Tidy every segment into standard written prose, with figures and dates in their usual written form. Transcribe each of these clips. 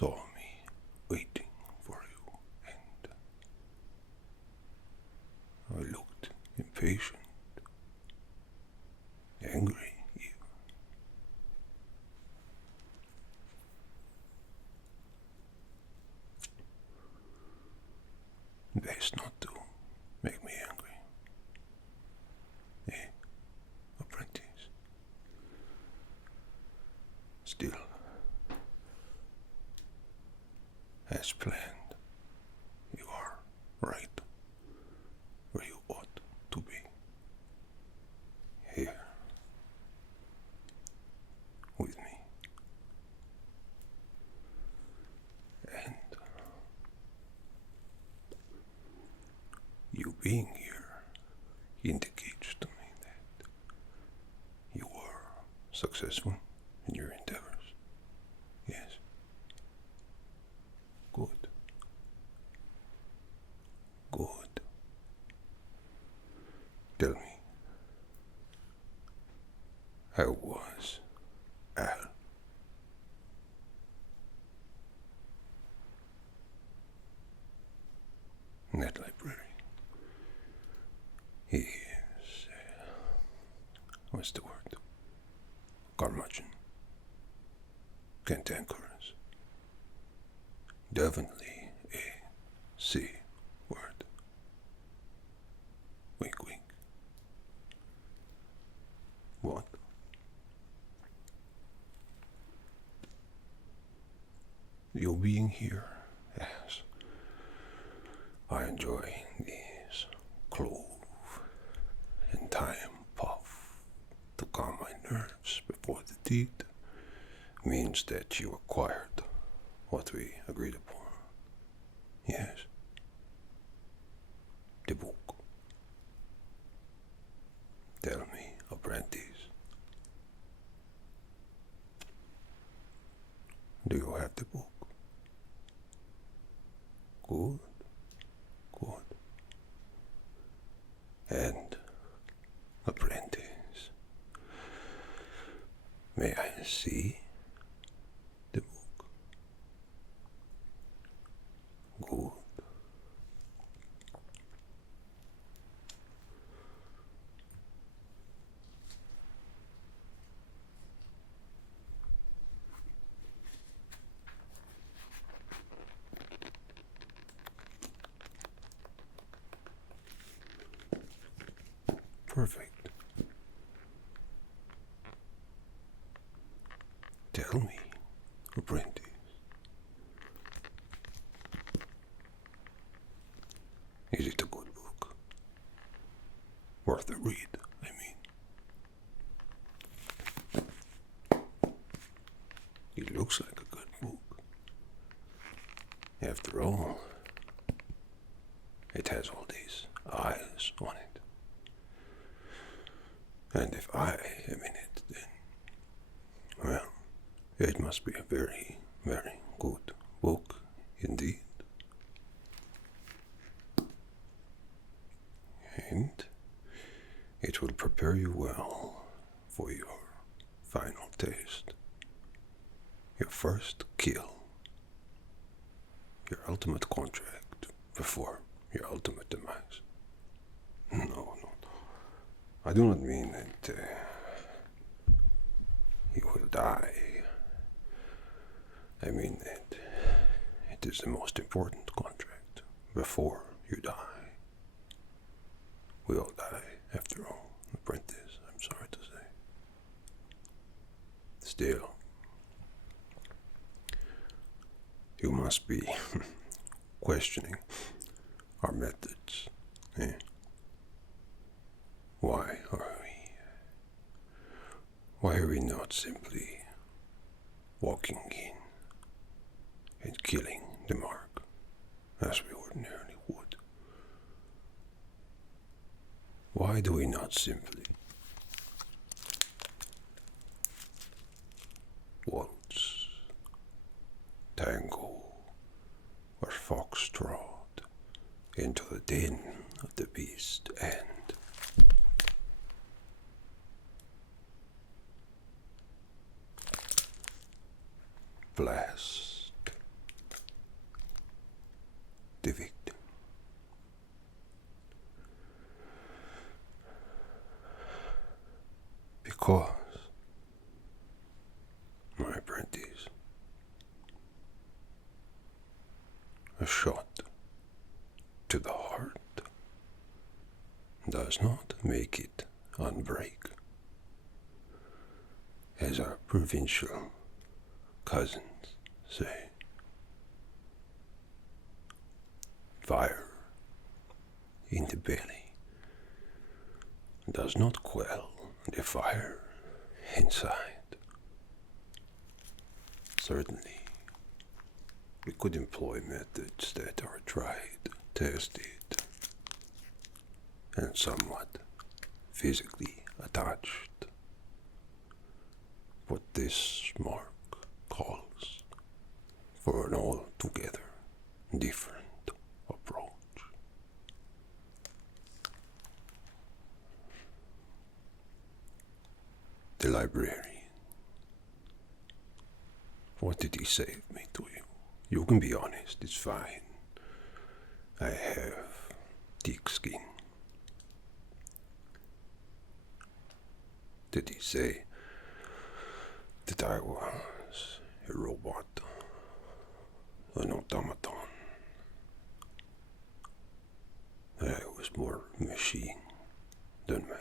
saw me waiting for you, and I looked impatient, angry even. Best not to make me angry. Eh, apprentice? Still, as planned, you are right where you ought to be. Here, with me. And you being here indicates to me that you were successful in your endeavors. Yes. Good. Good. Tell me, how was Al? That librarian. He is, what's the word? Curmudgeon. Cantankerous. Definitely a C word. Wink, wink. What? You being here, as I enjoy these clove and thyme puff to calm my nerves before the deed, means that you acquired what we agreed upon. Yes. The book. Tell me, apprentice. Do you have the book? Good. Good. And, apprentice, may I see the book? Good. Perfect. Tell me, apprentice, is it a good book? Worth a read, I mean. It looks like a good book. After all, it has all these eyes on it. And if I am in it, then, well, it must be a very, very good book indeed. And it will prepare you well for your final taste. Your first kill. Your ultimate contract before your ultimate demise. No. I do not mean that you will die. I mean that it is the most important contract before you die. We all die, after all, apprentice, I'm sorry to say. Still, you must be questioning our methods, eh? Why are we not simply walking in and killing the mark as we ordinarily would? Why do we not simply waltz, tango, or foxtrot into the den of the beast and blast Because, my apprentice, a shot to the heart does not make it unbreak. As our provincial cousins say, fire in the belly does not quell the fire inside. Certainly, we could employ methods that are tried, tested, and somewhat physically attached. But this mark calls for an altogether different approach. The librarian. What did he say of me to you? You can be honest, it's fine. I have thick skin. Did he say that I was a robot, an automaton, that I was more machine than man?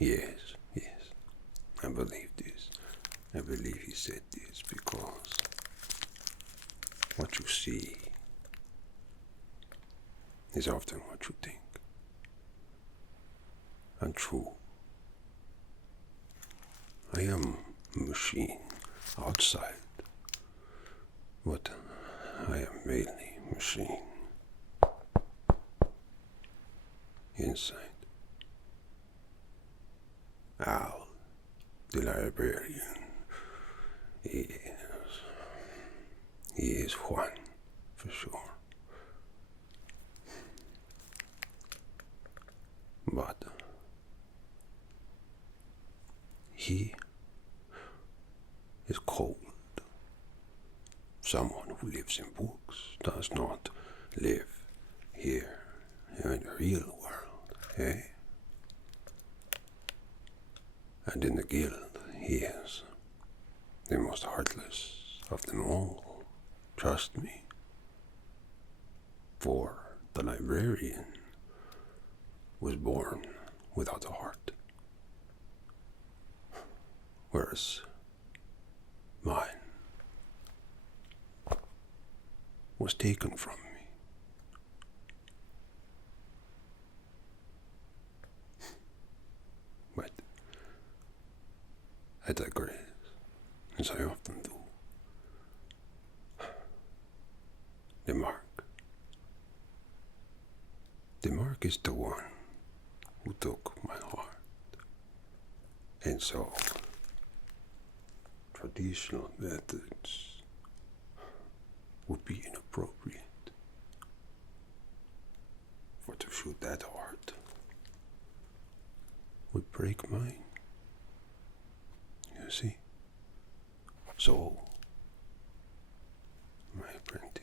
Yes, I believe this. I believe he said this because what you see is often what you think. And true, I am a machine outside, but I am mainly machine inside. Al, the librarian, he is one for sure. But he is cold. Someone who lives in books does not live here in the real world, eh? And in the guild, he is the most heartless of them all. Trust me. For the librarian was born without a heart, whereas mine was taken from me. But I digress, as I often do. The mark. The mark is the one who took my heart. And so, traditional methods would be inappropriate. For to shoot that heart would break mine. You see? So, my apprentice,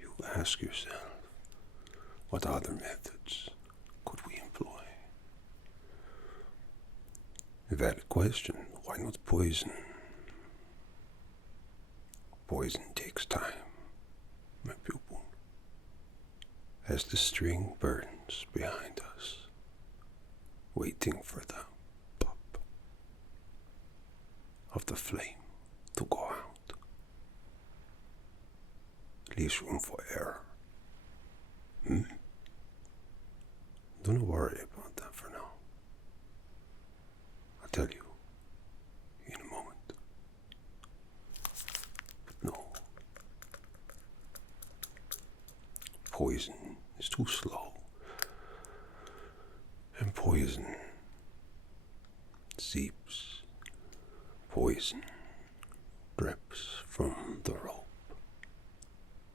you ask yourself, what other methods could we employ? A valid question, why not poison? Poison takes time, my pupil, as the string burns behind us, waiting for the pop of the flame to go out. Leaves room for error. Don't worry about that for now. I'll tell you in a moment. But no. Poison is too slow. And poison seeps. Poison drips from the rope.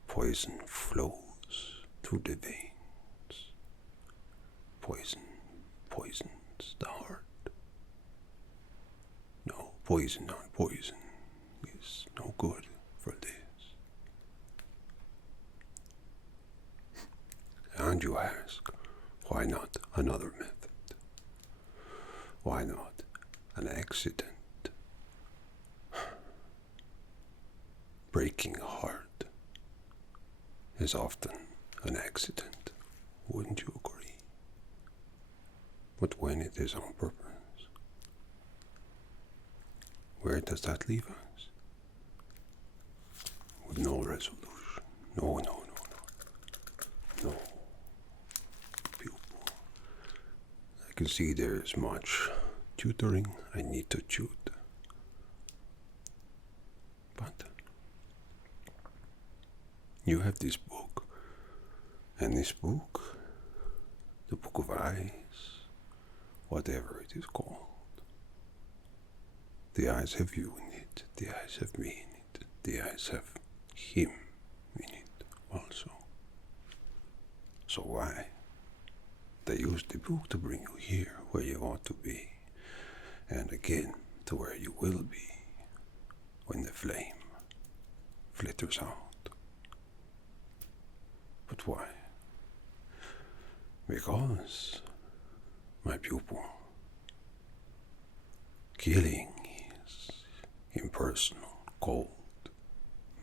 Poison flows through the veins. Poison poisons the heart. No, poison on poison is no good for this. And you ask, why not another method? Why not an accident? Breaking a heart is often an accident, wouldn't you agree? But when it is on purpose, where does that leave us? With no resolution. No. Pupil. I can see there is much tutoring I need to tute. But you have this book, and this book, the Book of Eyes, whatever it is called, the eyes have you in it, the eyes have me in it, the eyes have him in it also. So why? They use the book to bring you here where you ought to be, and again to where you will be when the flame flitters out. But why? Because, my pupil, killing is impersonal, cold.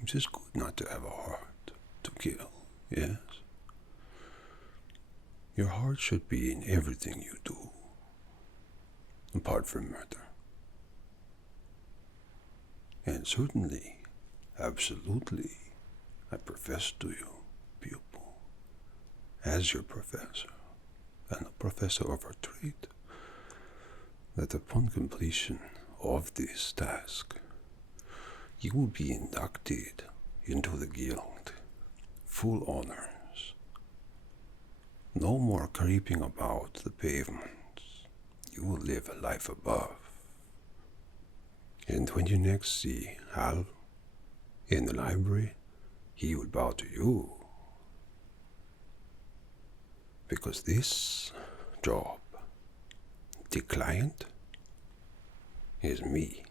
It is good not to have a heart to kill, yes? Your heart should be in everything you do, apart from murder. And certainly, absolutely, I profess to you, pupil, as your professor, and a professor of our trade, that upon completion of this task, you will be inducted into the guild, full honors. No more creeping about the pavements. You will live a life above. And when you next see Hal in the library, he will bow to you. Because this job, the client, is me.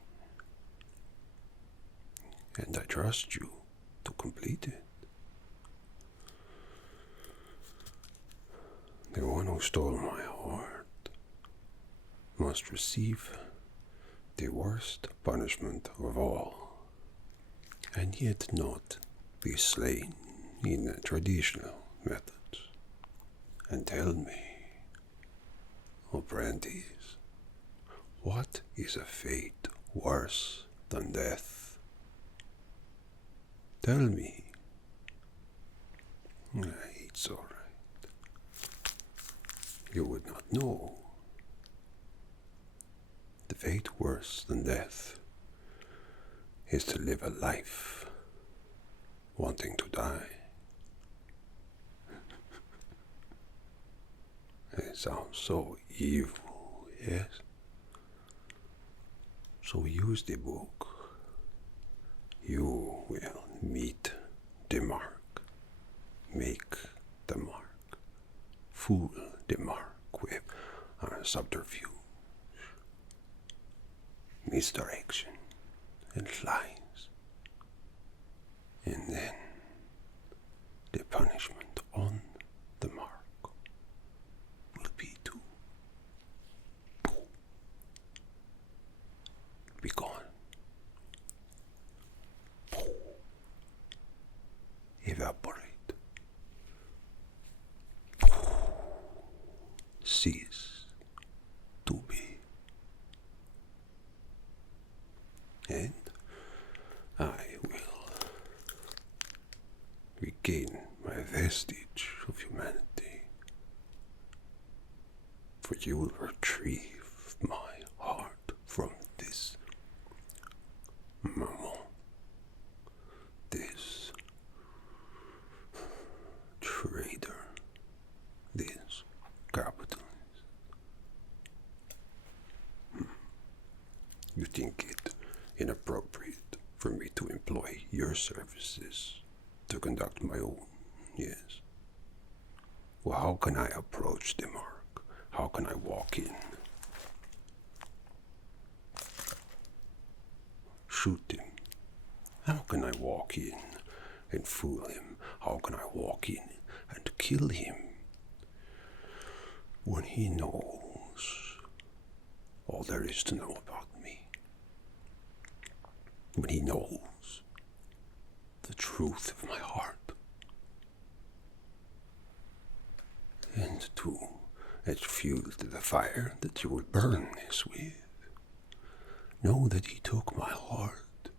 And I trust you to complete it. The one who stole my heart must receive the worst punishment of all, and yet not be slain in the traditional methods. And tell me, apprentice, what is a fate worse than death? Tell me. It's all right. You would not know. The fate worse than death is to live a life wanting to die. It sounds so evil, yes? So use the book. You will meet the mark, make the mark, fool the mark with a subterfuge, misdirection, and lies. And then the punishment on the mark will be to be gone. Evaporate. Cease to be. And I will regain my vestige of humanity, for you will retrieve my heart from this mammon, this trader, this capitalist. You think it inappropriate for me to employ your services to conduct my own, yes? Well, how can I approach the mark? How can I walk in? Shoot him? How can I walk in and fool him? How can I walk in and kill him when he knows there is to know about me. But he knows the truth of my heart. And to add fuel to the fire that you will burn this with, know that he took my heart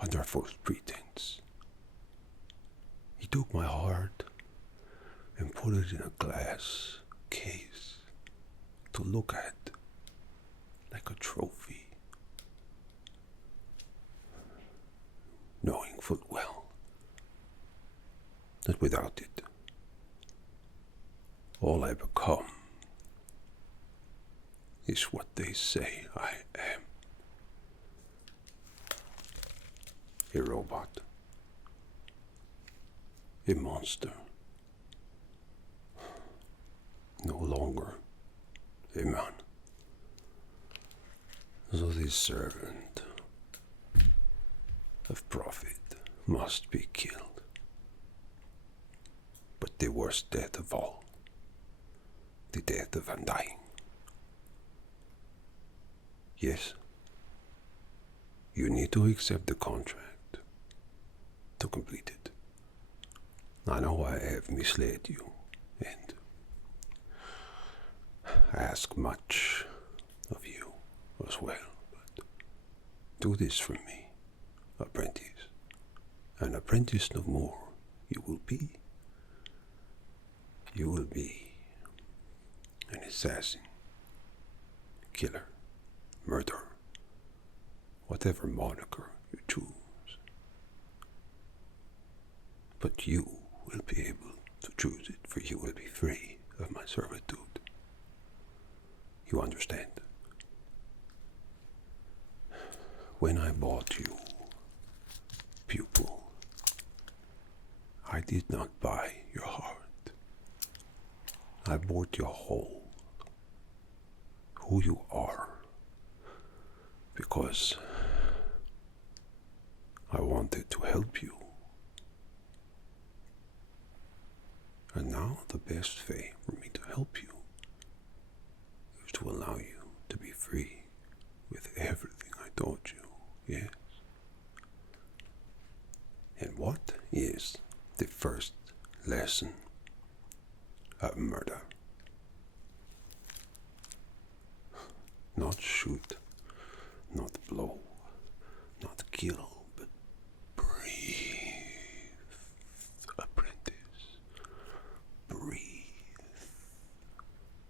under false pretense. He took my heart and put it in a glass case to look at like a trophy, knowing full well that without it, all I become is what they say I am. A robot, a monster, no longer a man. So this servant of profit must be killed. But the worst death of all, the death of undying. Yes, you need to accept the contract to complete it. I know I have misled you and ask much of you as well, but do this for me, apprentice. An apprentice no more you will be. You will be an assassin, killer, murderer, whatever moniker you choose. But you will be able to choose it, for you will be free of my servitude. You understand? When I bought you, pupil, I did not buy your heart. I bought your whole, who you are, because I wanted to help you. And now the best way for me to help you is to allow you to be free with everything I taught you, yes? And what is the first lesson of murder? Not shoot, not blow, not kill, but breathe, apprentice, breathe.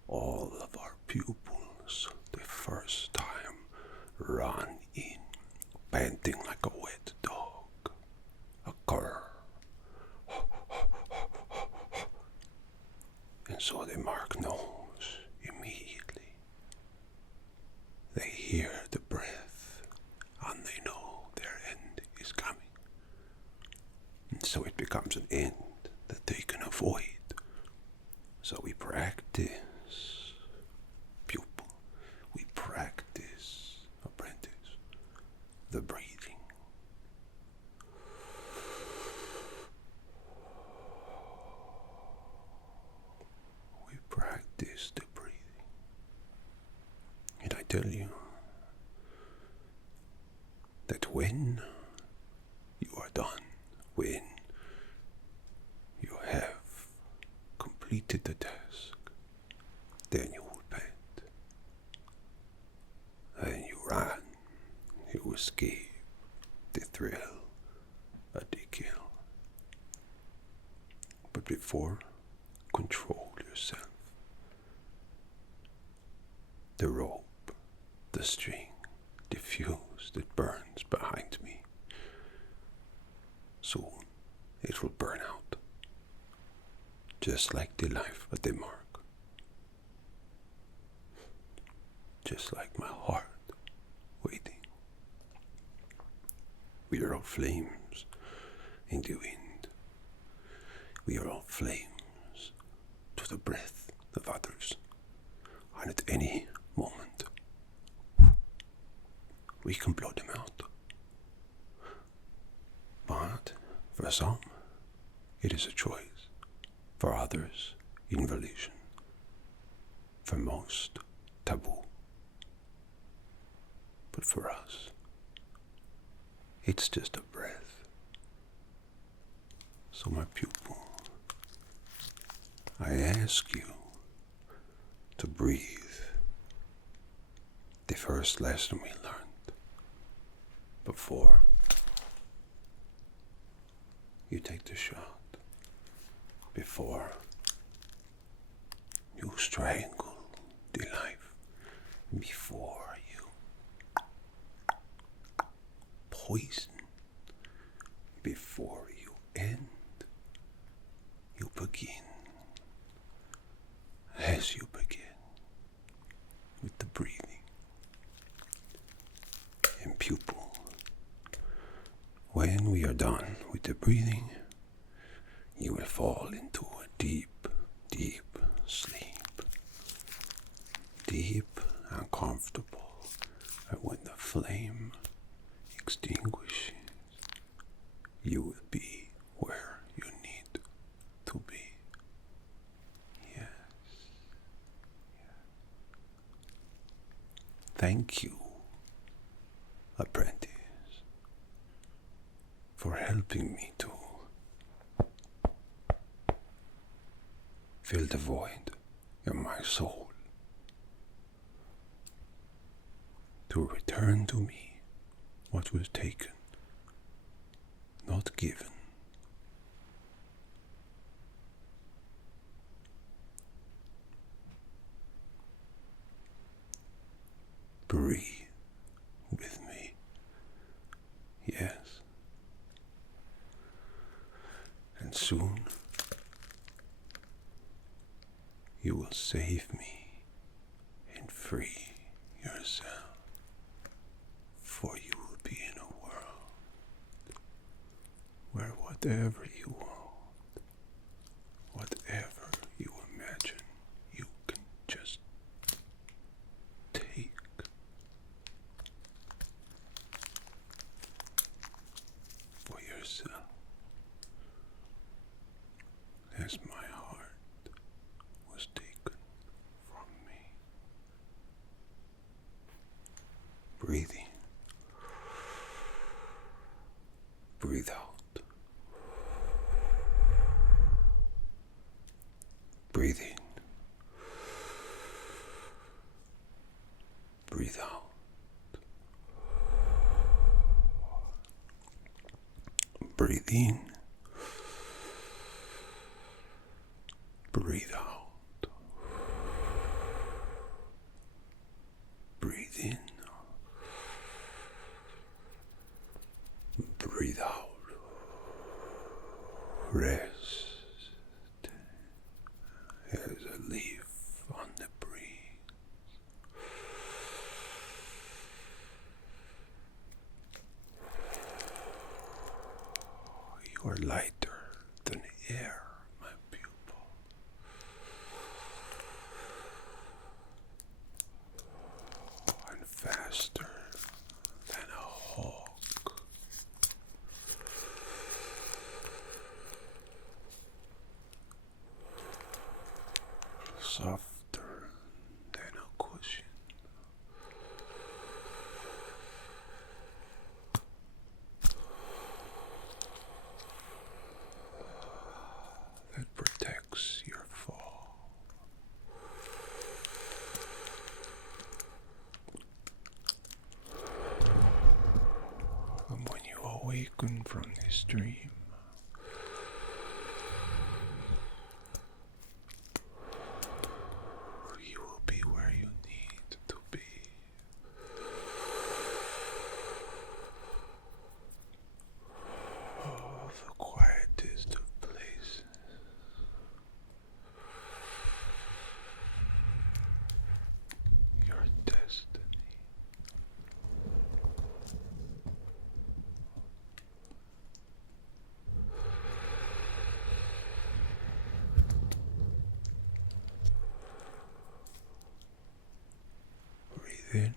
All of our pupils the first time run in, panting like a wet dog, a cur. And so they mark nose immediately. They hear the breath and they know their end is coming. And so it becomes an end that they can avoid. So we practice, pupil, we practice, apprentice, the breathing. We practice the breathing. And I tell you that when you are done, when you have completed the task, then you will pant, and you run, you escape the thrill of the kill. But before, control yourself. The rope, the string, the fuse that burns behind me. Soon it will burn out, just like the life at the mark, just like my heart waiting. We are all flames in the wind. We are all flames to the breath of others, and at any moment we can blow them out. But for some, it is a choice. For others, involution. For most, taboo. But for us, it's just a breath. So my pupil, I ask you to breathe the first lesson we learned before you take the shot, before you strangle the life, before you poison, before you end, you begin. As you begin with the breathing, and pupil, when we are done with the breathing, you will fall into a deep, deep sleep. Deep and comfortable, and when the flame extinguishes, you will be where you need to be. Yes. Thank you, apprentice, for helping me to fill the void in my soul, to return to me what was taken, not given. Breathe with me, yes, and soon you will save me and free yourself, for you will be in a world where whatever you want, whatever you imagine, you can just take. For yourself, as my heart was taken from me. Breathing. Breathe out. Breathe in. Breathe out. Breathe in. Breathe out. Breathe in. Breathe out. Rest as a leaf on the breeze. You are lighter than air, my pupil. And faster than a hawk. Softer than a cushion. That protects your fall. And when you awaken from this dream, you will be where you need to be. Oh, the quietest of places. Your destiny. Breathe in.